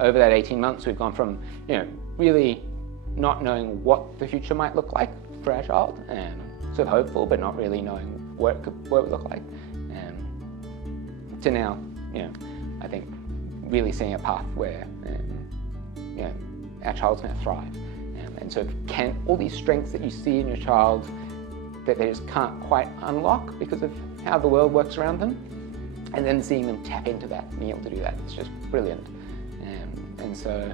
over that 18 months, we've gone from, really not knowing what the future might look like for our child, sort of hopeful, but not really knowing what it would look like, to now, I think really seeing a path where, our child's going to thrive. And so all these strengths that you see in your child that they just can't quite unlock because of how the world works around them, and then seeing them tap into that, being able to do that, it's just brilliant. And so,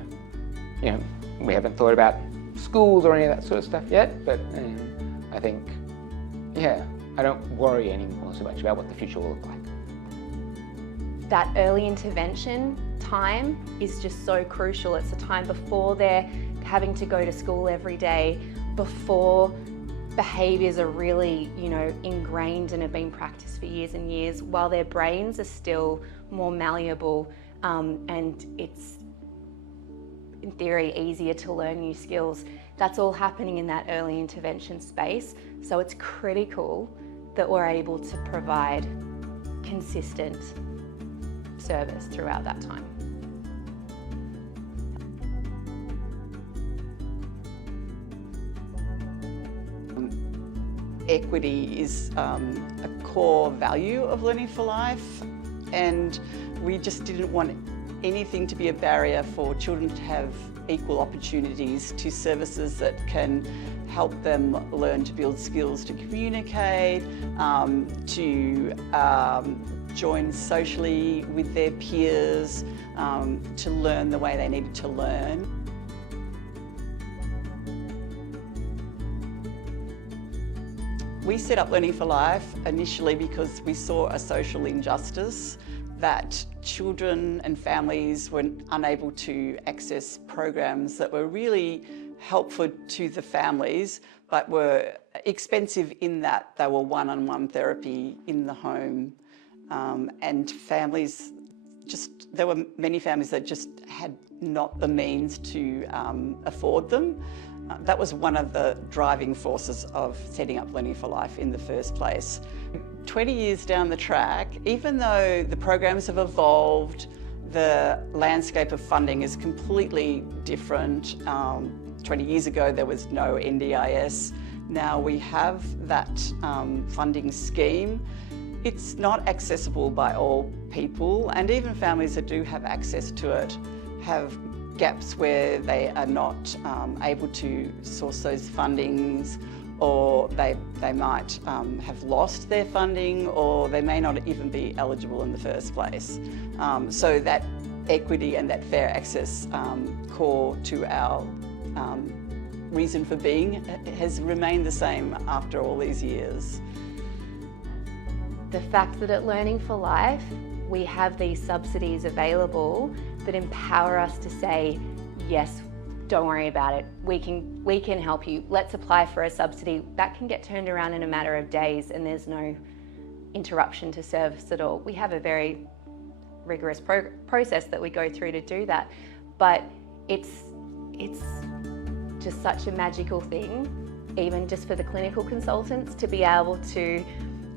we haven't thought about schools or any of that sort of stuff yet, but I think, I don't worry anymore so much about what the future will look like. That early intervention time is just so crucial. It's the time before they're having to go to school every day, before behaviours are really, ingrained and have been practiced for years and years, while their brains are still more malleable, and it's, in theory, easier to learn new skills. That's all happening in that early intervention space. So it's critical that we're able to provide consistent service throughout that time. Equity is a core value of Learning for Life, and we just didn't want anything to be a barrier for children to have equal opportunities to services that can help them learn to build skills to communicate, to join socially with their peers, to learn the way they needed to learn. We set up Learning for Life initially because we saw a social injustice that children and families were unable to access programs that were really helpful to the families, but were expensive in that they were one-on-one therapy in the home. And families there were many families that just had not the means to afford them. That was one of the driving forces of setting up Learning for Life in the first place. 20 years down the track, even though the programs have evolved, the landscape of funding is completely different. 20 years ago, there was no NDIS. Now we have that funding scheme. It's not accessible by all people, and even families that do have access to it have gaps where they are not able to source those fundings, or they might have lost their funding, or they may not even be eligible in the first place. So that equity and that fair access core to our reason for being has remained the same after all these years. The fact that at Learning for Life we have these subsidies available that empower us to say, yes, don't worry about it, we can help you, let's apply for a subsidy. That can get turned around in a matter of days and there's no interruption to service at all. We have a very rigorous process that we go through to do that, but it's just such a magical thing, even just for the clinical consultants, to be able to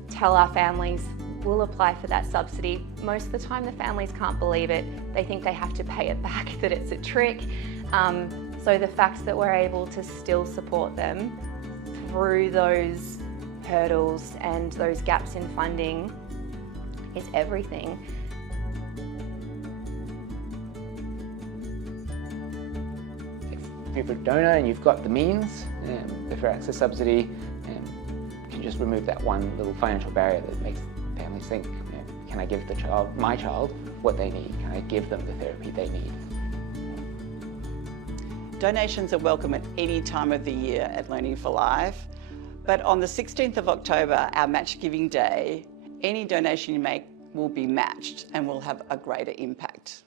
tell our families, we'll apply for that subsidy. Most of the time the families can't believe it. They think they have to pay it back, that it's a trick. So the fact that we're able to still support them through those hurdles and those gaps in funding is everything. If you're a donor and you've got the means, the fair access subsidy can just remove that one little financial barrier that makes families think, can I give my child what they need? Can I give them the therapy they need? Donations are welcome at any time of the year at Learning for Life, but on the 16th of October, our Match Giving Day, any donation you make will be matched and will have a greater impact.